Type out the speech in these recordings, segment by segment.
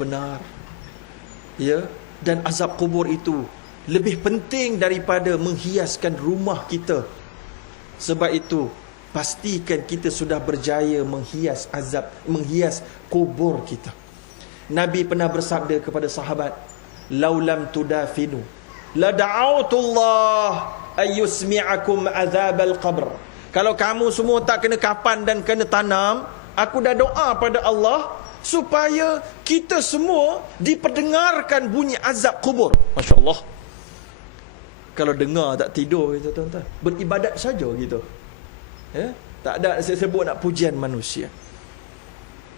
benar. Ya, dan azab kubur itu lebih penting daripada menghiaskan rumah kita. Sebab itu pastikan kita sudah berjaya menghias kubur kita. Nabi pernah bersabda kepada sahabat, laulam tudafinu la da'autullah ayyusmi'akum azabal qabr. Kalau kamu semua tak kena kapan dan kena tanam, aku dah doa pada Allah supaya kita semua diperdengarkan bunyi azab kubur. Masya Allah. Kalau dengar tak tidur kita, tuan-tuan, beribadat saja gitu. Ya? Tak ada sebut nak pujian manusia.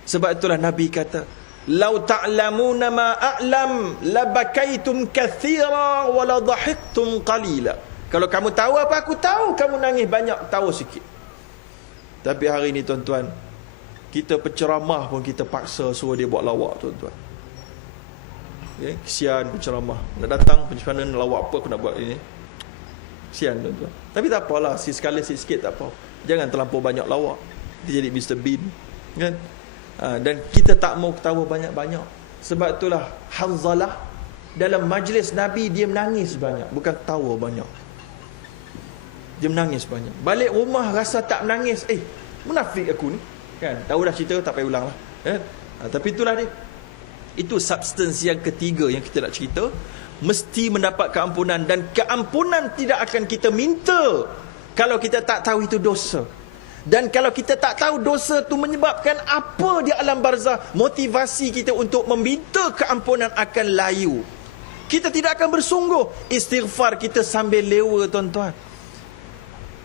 Sebab itulah Nabi kata, lau ta'lamuna ma a'lam labakaitum kathira wa la dhahiktum qalila. Kalau kamu tahu apa aku tahu, kamu nangis banyak, tahu sikit. Tapi hari ini tuan-tuan, kita penceramah pun kita paksa suruh dia buat lawak, tuan-tuan. Okay? Kesian penceramah, nak datang penceramah nak lawak apa aku nak buat ini. Kesian, tuan-tuan. Tapi tak apalah, sekali sikit tak apa. Jangan terlampau banyak lawak. Dia jadi Mr. Bean, kan? Dan kita tak mau ketawa banyak-banyak. Sebab itulah Hanzalah dalam majlis Nabi dia menangis banyak, bukan ketawa banyak. Dia menangis banyak. Balik rumah rasa tak menangis, munafik aku ni, kan? Tahu dah cerita, tak payah ulang lah, kan? Tapi itulah dia. Itu substance yang ketiga yang kita nak cerita. Mesti mendapat keampunan, dan keampunan tidak akan kita minta kalau kita tak tahu itu dosa. Dan kalau kita tak tahu dosa itu menyebabkan apa di alam barzah, motivasi kita untuk meminta keampunan akan layu. Kita tidak akan bersungguh. Istighfar kita sambil lewa, tuan-tuan.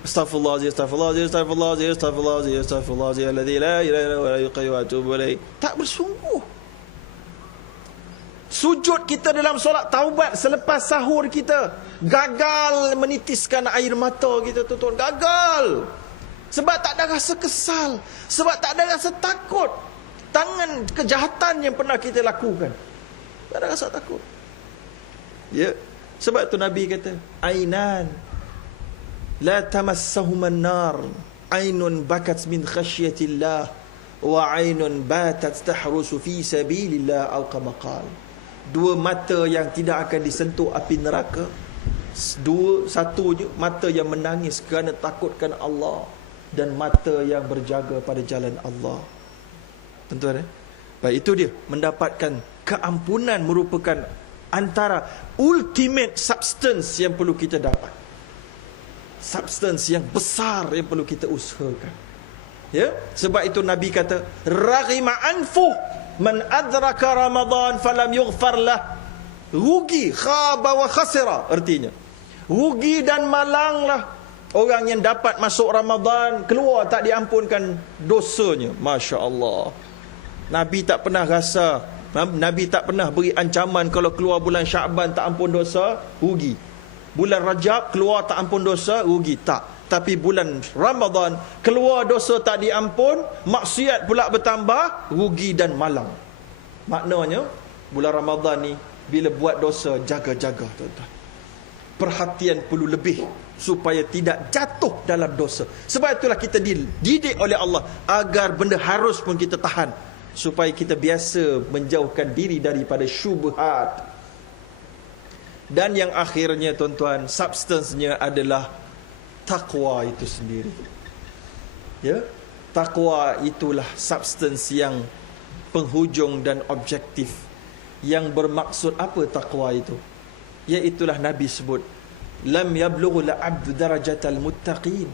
Astaghfirullahaladzim, astaghfirullahaladzim, astaghfirullahaladzim, astaghfirullahaladzim, astaghfirullahaladzim, alladzi la ilaha illa huwa al-hayyul qayyum wa atubu ilaih. Tak bersungguh. Sujud kita dalam solat taubat selepas sahur kita gagal menitiskan air mata kita, tuan-tuan. Gagal. Sebab tak ada rasa kesal, sebab tak ada rasa takut tangan kejahatan yang pernah kita lakukan. Tak ada rasa takut. Ya, sebab tu Nabi kata, ainan la tamassahuman nar, ainun bakat min khasyatillah wa ainun batat tahrusu fi sabilillah, atau kama qala. Dua mata yang tidak akan disentuh api neraka. Satu je mata yang menangis kerana takutkan Allah, dan mata yang berjaga pada jalan Allah. Tuan-tuan, baik, itu dia. Mendapatkan keampunan merupakan antara ultimate substance yang perlu kita dapat. Substance yang besar yang perlu kita usahakan. Ya, sebab itu Nabi kata, raghima anfuh man adraka Ramadan falam yughfar lah. Rugi, khaba wa khasira, artinya rugi dan malanglah orang yang dapat masuk Ramadan, keluar tak diampunkan dosanya. Masya Allah. Nabi tak pernah rasa, Nabi tak pernah beri ancaman kalau keluar bulan Syaban tak ampun dosa, rugi. Bulan Rajab keluar tak ampun dosa, rugi. Tak. Tapi bulan Ramadan keluar dosa tak diampun, maksiat pula bertambah, rugi dan malang. Maknanya bulan Ramadan ni bila buat dosa, jaga-jaga, tuan-tuan. Perhatian perlu lebih supaya tidak jatuh dalam dosa. Sebab itulah kita dididik oleh Allah agar benda harus pun kita tahan, supaya kita biasa menjauhkan diri daripada syubhat. Dan yang akhirnya, tuan-tuan, substansnya adalah takwa itu sendiri. Ya, takwa itulah substans yang penghujung dan objektif. Yang bermaksud apa takwa itu? Iaitulah Nabi sebut, lam yablughul abdu darajatal muttaqin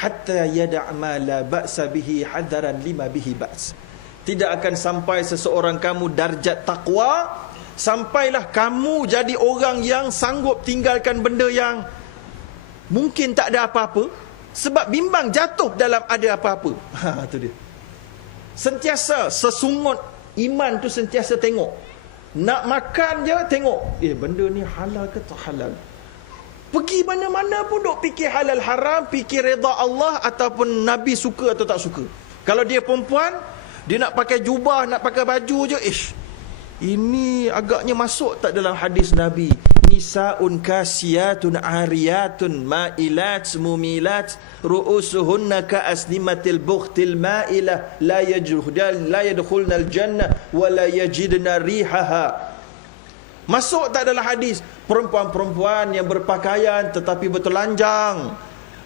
hatta yada' ma la ba'sa bihi hadaran lima bihi ba's. Tidak akan sampai seseorang kamu darjat takwa sampailah kamu jadi orang yang sanggup tinggalkan benda yang mungkin tak ada apa-apa, sebab bimbang jatuh dalam ada apa-apa. Itu dia. Sentiasa sesungut iman tu, sentiasa tengok. Nak makan je tengok, benda ni halal ke tak halal. Pergi mana-mana pun duk fikir halal haram, fikir redha Allah ataupun Nabi suka atau tak suka. Kalau dia perempuan, dia nak pakai jubah, nak pakai baju je, ini agaknya masuk tak dalam hadis Nabi, ini Nisa'un kasiyatun ariyatun ma'ilat mumilat ru'usuhunna ka'asnimatil bukhtil ma'ilah la yadkhulna al-jannah wa la yajidna rihaha. Masuk tak dalam hadis perempuan-perempuan yang berpakaian tetapi bertelanjang,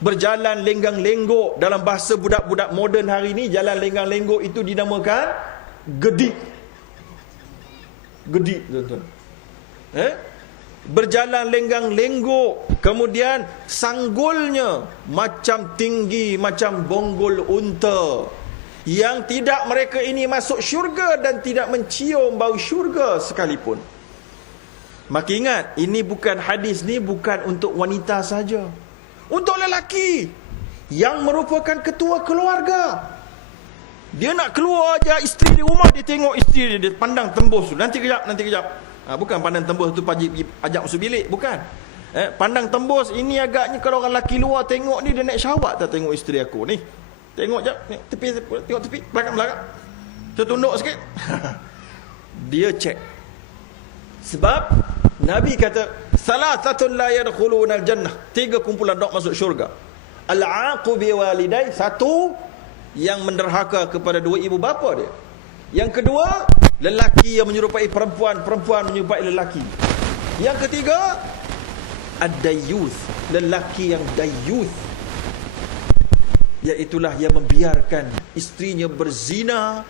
berjalan lenggang-lenggok. Dalam bahasa budak-budak moden hari ini, jalan lenggang-lenggok itu dinamakan gedik. Gedik, tuan-tuan. Berjalan lenggang-lenggok, kemudian sanggulnya macam tinggi macam bonggol unta. Yang tidak mereka ini masuk syurga dan tidak mencium bau syurga sekalipun. Maka ingat, ini bukan hadis ni bukan untuk wanita saja. Untuk lelaki yang merupakan ketua keluarga. Dia nak keluar aja isteri di rumah, dia tengok isteri dia pandang tembus. Nanti kejap. Bukan pandang tembus tu pergi ajak masuk bilik, bukan. Pandang tembus ini agaknya kalau orang lelaki luar tengok ni, dia naik syawak tak tengok isteri aku ni. Tengok jap, tengok tepi, belakang. Tertunduk sikit. Dia cek. Sebab Nabi kata salasatun la yadkhuluna al-jannah, 3 kumpulan tak masuk syurga. Al-aqu bi walidai, 1 yang menderhaka kepada 2 ibu bapa dia. Yang kedua, lelaki yang menyerupai perempuan, perempuan menyerupai lelaki. Yang ketiga, ad-dayyuth, lelaki yang dayyuth, iaitulah yang membiarkan isterinya berzina,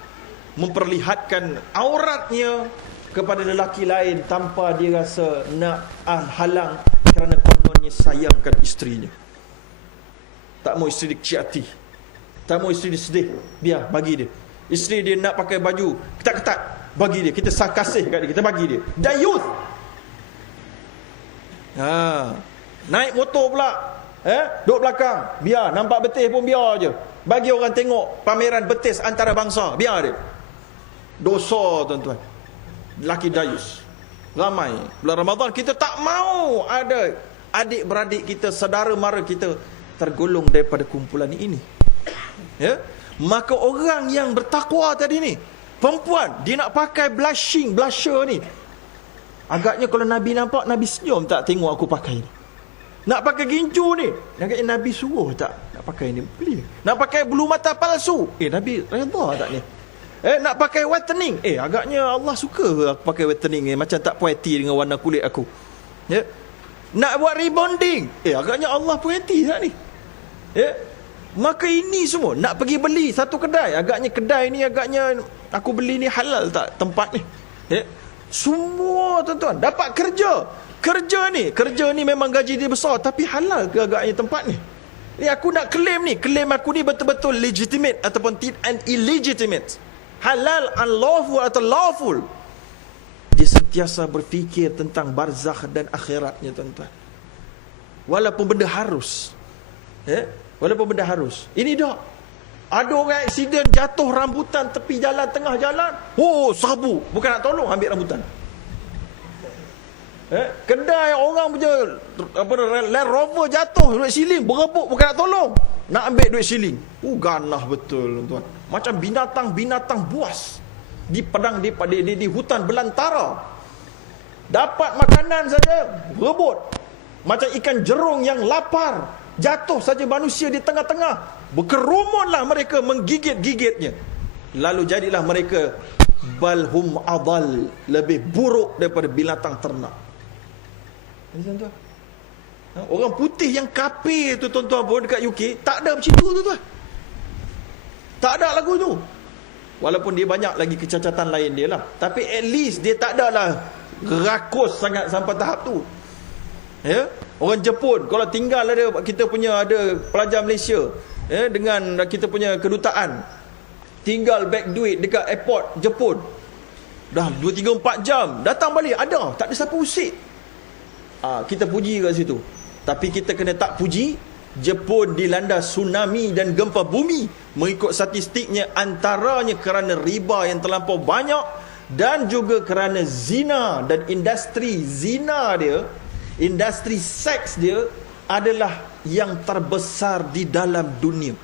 memperlihatkan auratnya kepada lelaki lain tanpa dia rasa nak halang kerana kononnya sayangkan isterinya. Tak mau isteri dia kecil hati, tak mau isteri dia sedih, biar bagi dia. Isteri dia nak pakai baju ketat-ketat, bagi dia. Kita kasih kat dia, kita bagi dia. Dayuth. Naik motor pula, duduk belakang, biar nampak betis pun biar je. Bagi orang tengok pameran betis antara bangsa, biar dia. Dosa, tuan-tuan. Lelaki dayus ramai. Bulan Ramadan kita tak mau ada adik-beradik kita, saudara mara kita tergolong daripada kumpulan ini. Maka orang yang bertakwa tadi ni, perempuan, dia nak pakai blusher ni. Agaknya kalau Nabi nampak, Nabi senyum tak tengok aku pakai ni. Nak pakai gincu ni, agaknya Nabi suruh tak nak pakai ni, beli. Nak pakai bulu mata palsu, Nabi redha tak ni? Nak pakai whitening, agaknya Allah suka aku pakai whitening ni, macam tak puas hati dengan warna kulit aku. Nak buat rebonding, agaknya Allah puas hati tak ni? Maka ini semua nak pergi beli satu kedai, agaknya kedai ni, agaknya aku beli ni halal tak tempat ni? Semua tuan-tuan dapat kerja ni memang gaji dia besar, tapi halal ke agaknya tempat ni? Aku nak claim aku ni betul-betul legitimate ataupun illegitimate, halal, unlawful atau lawful. Dia sentiasa berfikir tentang barzakh dan akhiratnya, tuan-tuan. Walaupun benda harus, ini dah ada orang aksiden jatuh rambutan tepi jalan, tengah jalan, sabu, bukan nak tolong, ambil rambutan. Kedai orang punya Land Rover jatuh, duit siling, berebut, bukan nak tolong, nak ambil duit siling. Ganah betul, tuan. Macam binatang buas di padang, di hutan belantara. Dapat makanan saja berebut. Macam ikan jerung yang lapar, jatuh saja manusia di tengah-tengah, berkerumunlah mereka menggigit-gigitnya. Lalu jadilah mereka balhum adal, lebih buruk daripada binatang ternak. Tuan-tuan, orang putih yang kafir tu, tuan-tuan, pun dekat UK tak ada macam tu, tuan-tuan. Tak ada lagu tu. Walaupun dia banyak lagi kecacatan lain dia lah, tapi at least dia tak ada lah rakus sangat sampai tahap tu. Orang Jepun kalau tinggal kita punya ada pelajar Malaysia, dengan kita punya kedutaan, tinggal beg duit dekat airport Jepun, dah 2, 3, 4 jam datang balik, ada, tak ada siapa usik. Kita puji kat situ. Tapi kita kena tak puji, Jepun dilanda tsunami dan gempa bumi. Mengikut statistiknya, antaranya kerana riba yang terlampau banyak, dan juga kerana zina. Dan industri zina dia, industri seks dia adalah yang terbesar di dalam dunia.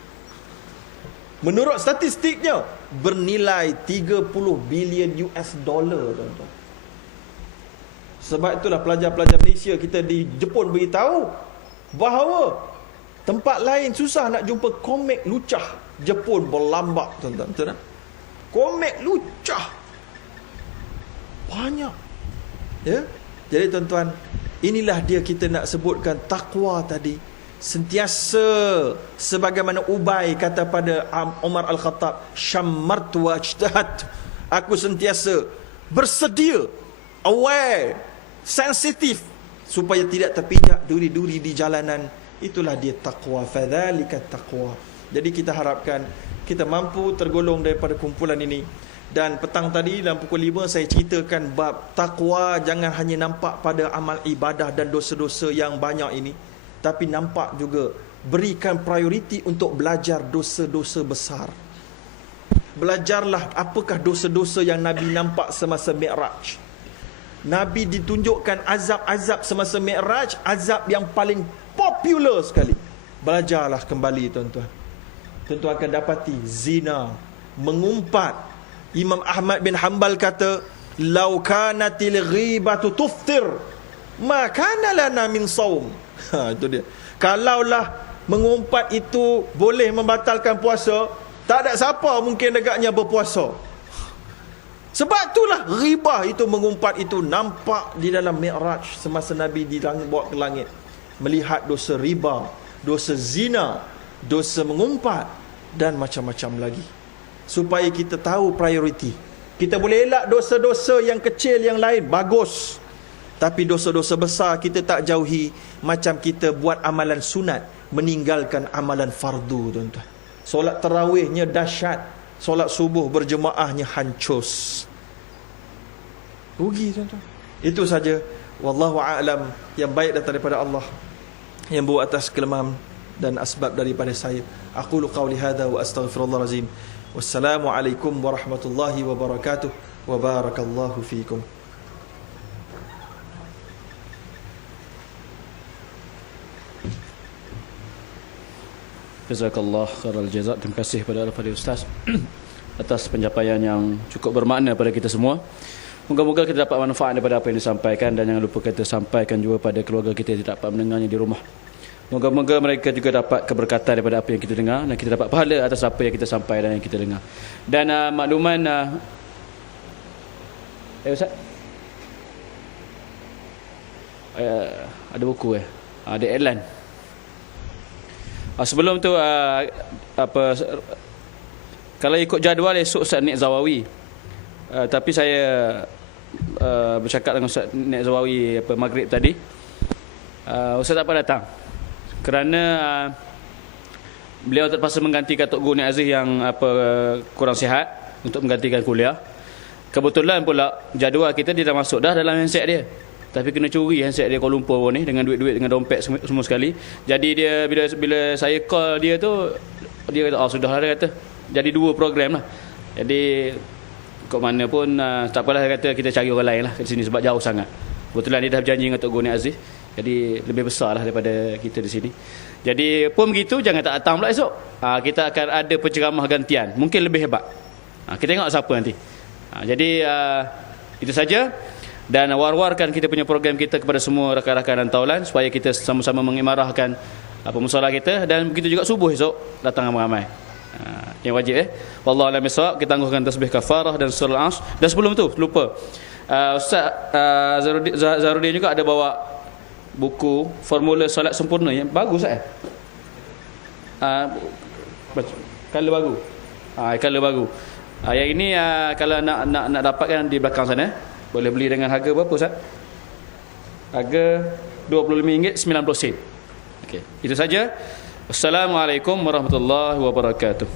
Menurut statistiknya, bernilai 30 bilion US dollar, tuan-tuan. Sebab itulah pelajar-pelajar Malaysia kita di Jepun beritahu bahawa tempat lain susah nak jumpa komik lucah. Jepun berlambak, tuan-tuan. Betul tak? Komik lucah banyak. Ya. Jadi tuan-tuan, inilah dia kita nak sebutkan takwa tadi. Sentiasa sebagaimana Ubay kata pada Umar Al-Khattab, syammartu wa ijtahad. Aku sentiasa bersedia, aware, sensitif supaya tidak terpijak duri-duri di jalanan. Itulah dia takwa. Fadzalika taqwa. Jadi kita harapkan kita mampu tergolong daripada kumpulan ini. Dan petang tadi dalam pukul 5 saya ceritakan bab takwa jangan hanya nampak pada amal ibadah dan dosa-dosa yang banyak ini, tapi nampak juga berikan prioriti untuk belajar dosa-dosa besar. Belajarlah apakah dosa-dosa yang Nabi nampak semasa Mi'raj. Nabi ditunjukkan azab-azab semasa Mi'raj, azab yang paling popular sekali. Belajarlah kembali tuan-tuan. Tuan-tuan akan dapati zina, mengumpat. Imam Ahmad bin Hanbal kata, "Lau kanatil ghibatu tuftir, ma kana lana min saum." Itu dia. Kalaulah mengumpat itu boleh membatalkan puasa, tak ada siapa mungkin agaknya berpuasa. Sebab itulah ghibah itu, mengumpat itu nampak di dalam Mi'raj semasa Nabi di langit, bawa ke langit, melihat dosa riba, dosa zina, dosa mengumpat dan macam-macam lagi. Supaya kita tahu prioriti. Kita boleh elak dosa-dosa yang kecil yang lain, bagus. Tapi dosa-dosa besar kita tak jauhi. Macam kita buat amalan sunat, meninggalkan amalan fardu, tuan-tuan. Solat tarawihnya dahsyat, solat subuh berjemaahnya hancur. Rugi, tuan-tuan. Itu saja. Wallahu a'lam. Yang baik datang daripada Allah, yang buat atas kelemahan dan asbab daripada saya. Aqulu qawli hadha wa astaghfirullahalazim. Wassalamualaikum warahmatullahi wabarakatuh. Wa barakallahu fiikum. Jazakallah khairal jazak. Terima kasih kepada Al-Fadhil Ustaz atas penyampaian yang cukup bermakna pada kita semua. Moga-moga kita dapat manfaat daripada apa yang disampaikan, dan jangan lupa kita sampaikan juga pada keluarga kita yang tidak dapat mendengarnya di rumah. Moga-moga mereka juga dapat keberkatan daripada apa yang kita dengar, dan kita dapat pahala atas apa yang kita sampaikan dan yang kita dengar. Dan makluman Ustaz, ada buku ada iklan. Sebelum tu kalau ikut jadual esok Ustaz Nik Zawawi, tapi saya bercakap dengan Ustaz Nik Zawawi maghrib tadi. Ustaz tak dapat datang kerana beliau terpaksa menggantikan Tok Guru Nik Aziz yang kurang sihat untuk menggantikan kuliah. Kebetulan pula jadual kita dia dah masuk dah dalam handset dia, tapi kena curi handset dia Kuala Lumpur ni dengan duit-duit, dengan dompet semua sekali. Jadi dia bila saya call dia tu, dia kata sudahlah, dia kata jadi 2 program lah. Jadi kok mana pun tak apalah, dia kata kita cari orang lain lah kat sini sebab jauh sangat. Kebetulan dia dah berjanji dengan Tok Guru Nik Aziz, jadi lebih besar lah daripada kita di sini. Jadi pun begitu, jangan tak datang pula esok. Kita akan ada penceramah gantian, mungkin lebih hebat. Kita tengok siapa nanti. Jadi itu saja. Dan war-warkan kita punya program kita kepada semua rakan-rakan dan taulan, supaya kita sama-sama mengimarahkan musalah kita. Dan begitu juga subuh esok datang ramai-ramai. Yang wajib wallahu a'lam bissawab. Kita tangguhkan tasbih kafarah dan surah Al-Asr. Dan sebelum tu lupa, Ustaz Zarudin juga ada bawa buku formula solat sempurna yang bagus color baru. Color baru. Yang ini kalau nak dapatkan di belakang sana, boleh beli dengan harga berapa Ustaz? Harga RM25.90. Okey, itu saja. Assalamualaikum warahmatullahi wabarakatuh.